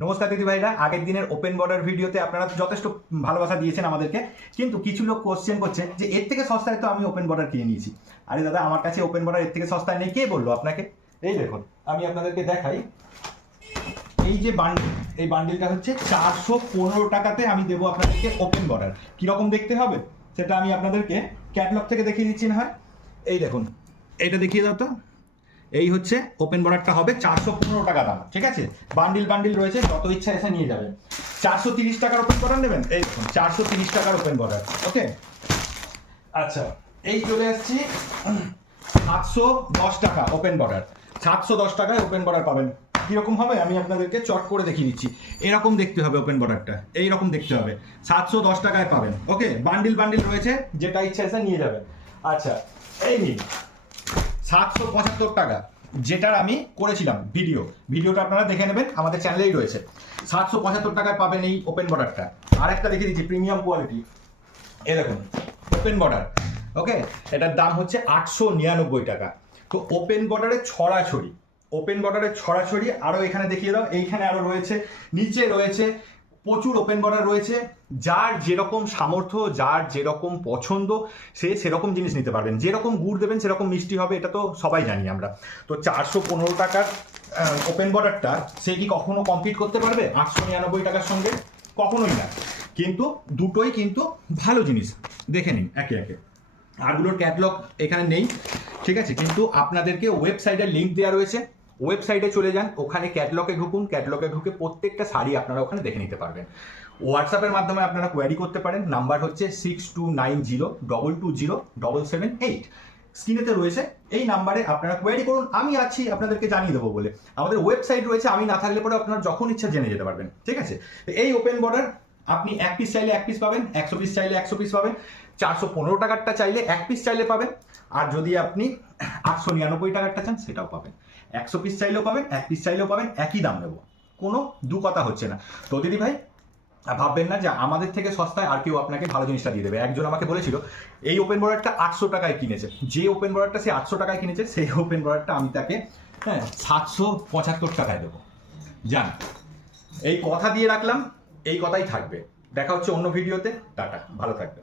নমস্কার দিদি ভাইরা, আগের দিনের ওপেন বর্ডার ভিডিওতে আপনারা যথেষ্ট ভালোবাসা দিয়েছেন আমাদেরকে, কিন্তু কিছু লোক কোশ্চেন করছে যে এর থেকে সস্তায় তো আমি ওপেন বর্ডার কিনে নিয়েছি। আরে দাদা, আমার কাছে ওপেন বর্ডার এর থেকে সস্তায় নেই, কে বললো আপনাকে? এই দেখুন, আমি আপনাদেরকে দেখাই। এই যে বান্ডিল, এই বান্ডিলটা হচ্ছে 415 টাকাতে আমি দেবো আপনাদেরকে ওপেন বর্ডার। কীরকম দেখতে হবে সেটা আমি আপনাদেরকে ক্যাটলগ থেকে দেখিয়ে দিচ্ছি না হয়। এই দেখুন, এইটা দেখিয়ে দাও তো। এই হচ্ছে ওপেন বর্ডারটা হবে 415 টাকা দাম, ঠিক আছে? বান্ডিল রয়েছে, যত ইচ্ছা এসে নিয়ে যাবেন। 430 টাকার ওপেন বর্ডার নেবেন, এই দেখুন 430 টাকার ওপেন বর্ডার। ওকে, আচ্ছা, এই চলে আসছি 710 টাকা ওপেন বর্ডার। 710 টাকায় ওপেন বর্ডার পাবেন। কীরকম হবে আমি আপনাদেরকে চট করে দেখিয়ে দিচ্ছি। এরকম দেখতে হবে ওপেন বর্ডারটা, এইরকম দেখতে হবে। 710 টাকায় পাবেন। ওকে, বান্ডিল রয়েছে, যেটা ইচ্ছা এসে নিয়ে যাবেন। আচ্ছা, এই নিন 775 টাকা, যেটার আমি করেছিলাম ভিডিওটা আপনারা দেখে নেবেন, আমাদের চ্যানেলেই রয়েছে। 775 টাকায় পাবেন এই ওপেন বর্ডারটা। আর একটা দেখিয়ে দিচ্ছি, প্রিমিয়াম কোয়ালিটি। এ দেখুন, ওপেন বর্ডার। ওকে, এটার দাম হচ্ছে 899 টাকা। তো ওপেন বর্ডারের ছড়াছড়ি আরও এখানে দেখিয়ে দাও। এইখানে আরও রয়েছে, নিচে রয়েছে, প্রচুর ওপেন বর্ডার রয়েছে। যার যেরকম সামর্থ্য, যার যেরকম পছন্দ, সে সেরকম জিনিস নিতে পারবেন। যেরকম গুড় দেবেন সেরকম মিষ্টি হবে, এটা তো সবাই জানি আমরা। তো 415 টাকার ওপেন বর্ডারটা সে কি কখনো কম্পিট করতে পারবে 899 টাকার সঙ্গে? কখনোই না। কিন্তু দুটোই কিন্তু ভালো জিনিস, দেখে নিন একে একে। আরগুলোর ক্যাটলগ এখানে নেই, ঠিক আছে? কিন্তু আপনাদেরকে ওয়েবসাইটের লিঙ্ক দেওয়া রয়েছে, ওয়েবসাইটে চলে যান, ওখানে ক্যাটলগে ঢুকুন, ক্যাটলগে ঢুকে প্রত্যেকটা শাড়ি আপনারা ওখানে দেখে নিতে পারবেন। হোয়াটসঅ্যাপের মাধ্যমে আপনারা কোয়ারি করতে পারেন। নাম্বার হচ্ছে 6290220778। স্ক্রিনেতে রয়েছে, এই নাম্বারে আপনারা কোয়ারি করুন। আমি আছি আপনাদেরকে জানিয়ে দেবো বলে। আমাদের ওয়েবসাইট রয়েছে, আমি না থাকলে পরে আপনারা যখন ইচ্ছা জেনে যেতে পারবেন, ঠিক আছে? এই ওপেন বর্ডার আপনি 1 পিস চাইলে 1 পিস পাবেন, 100 পিস চাইলে 100 পিস পাবেন, 415 টাকারটা চাইলে 1 পিস চাইলে পাবেন। আর যদি আপনি 899 টাকারটা চান সেটাও পাবেন। 100 পিস চাইলেও পাবেন, 1 পিস চাইলেও পাবেন, একই দাম নেব, কোনো দু কথা হচ্ছে না। তো দিদি ভাই ভাববেন না যে আমাদের থেকে সস্তায় আর কেউ আপনাকে ভালো জিনিসটা দিয়ে দেবে। একজন আমাকে বলেছিল এই ওপেন বর্ডারটা 800 টাকায় কিনেছে। যে ওপেন বর্ডারটা সে 800 টাকায় কিনেছে, সেই ওপেন বর্ডারটা আমি তাকে 775 টাকায় দেবো। জান, এই কথা দিয়ে রাখলাম, এই কথাই থাকবে। দেখা হচ্ছে অন্য ভিডিওতে। টাটা, ভালো থাকবে।